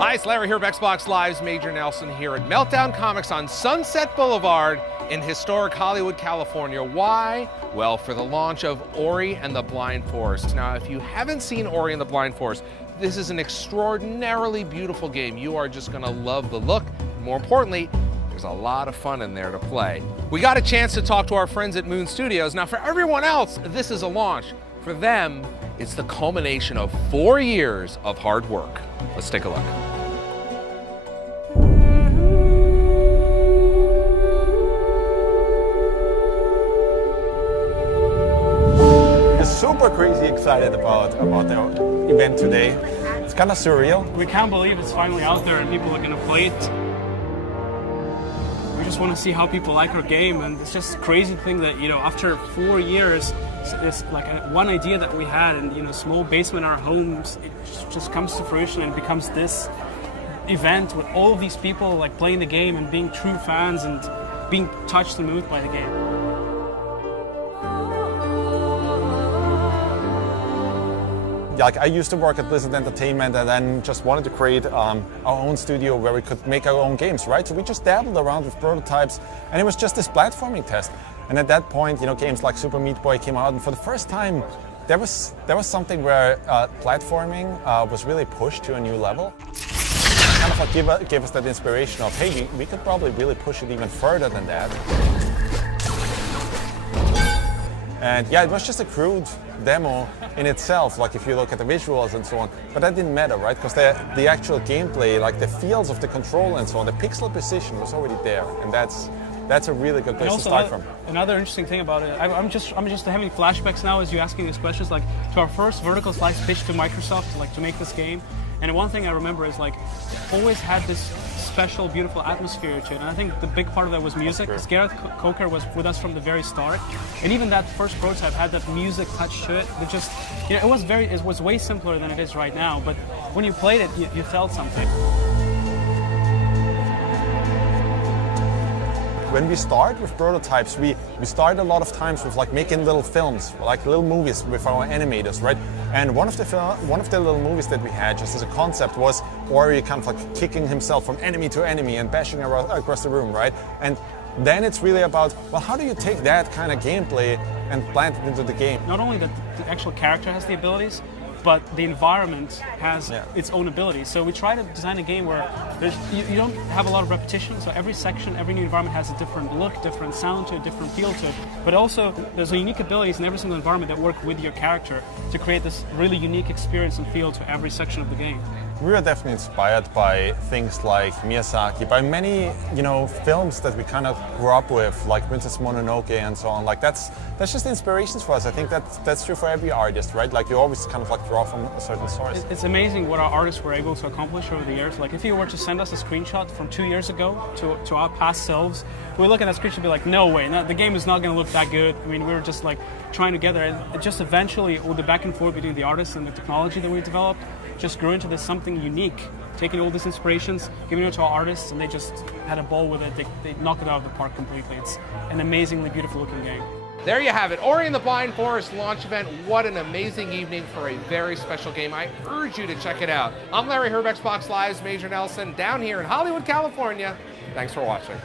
Hi, it's Larry Hryb, Xbox Live's Major Nelson here at Meltdown Comics on Sunset Boulevard in historic Hollywood, California. Why? Well, for the launch of Ori and the Blind Forest. Now, if you haven't seen Ori and the Blind Forest, this is an extraordinarily beautiful game. You are just gonna love the look. More importantly, there's a lot of fun in there to play. We got a chance to talk to our friends at Moon Studios. Now, for everyone else, this is a launch. For them, it's the culmination of 4 years of hard work. Let's take a look. Super crazy excited about the event today. It's kind of surreal. We can't believe it's finally out there and people are going to play it. We just want to see how people like our game, and it's just a crazy thing that, after 4 years, it's like one idea that we had in a small basement in our homes, it just comes to fruition and becomes this event with all of these people like playing the game and being true fans and being touched and moved by the game. Like, I used to work at Blizzard Entertainment and then just wanted to create our own studio where we could make our own games, right? So we just dabbled around with prototypes, and it was just this platforming test. And at that point, games like Super Meat Boy came out, and for the first time, there was something where platforming was really pushed to a new level. Kind of like gave us that inspiration of, hey, we could probably really push it even further than that. And yeah, it was just a crude demo in itself, like if you look at the visuals and so on, but that didn't matter, right? Because the actual gameplay, like the feels of the control and so on, the pixel precision was already there, and that's a really good place to start from. Another interesting thing about it, I'm just having flashbacks now as you asking these questions, like to our first vertical slice pitch to Microsoft, like to make this game. And one thing I remember is like always had this special, beautiful atmosphere to it. And I think the big part of that was music, because Gareth Coker was with us from the very start. And even that first prototype had that music touch to it. It just, it was way simpler than it is right now. But when you played it, you felt something. When we start with prototypes, we start a lot of times with like making little films, like little movies with our animators, right? And one of the little movies that we had, just as a concept, was Ori kind of like kicking himself from enemy to enemy and bashing across the room, right? And then it's really about, well, how do you take that kind of gameplay and plant it into the game? Not only that the actual character has the abilities, but the environment has its own abilities. So we try to design a game where you don't have a lot of repetition, so every section, every new environment has a different look, different sound to it, different feel to it, but also there's unique abilities in every single environment that work with your character to create this really unique experience and feel to every section of the game. We were definitely inspired by things like Miyazaki, by many, films that we kind of grew up with, like Princess Mononoke and so on. Like that's just inspirations for us. I think that's true for every artist, right? Like you always kind of like draw from a certain source. It's amazing what our artists were able to accomplish over the years. Like if you were to send us a screenshot from 2 years ago to our past selves, we look at that screenshot and be like, no way, the game is not going to look that good. I mean, we were just like trying together, and it just eventually, with the back and forth between the artists and the technology that we developed, just grew into this something unique, taking all these inspirations, giving it to our artists, and they just had a ball with it. They knocked it out of the park completely. It's an amazingly beautiful looking game. There you have it, Ori and the Blind Forest launch event. What an amazing evening for a very special game. I urge you to check it out. I'm Larry Hryb, Xbox Live's Major Nelson, down here in Hollywood, California. Thanks for watching.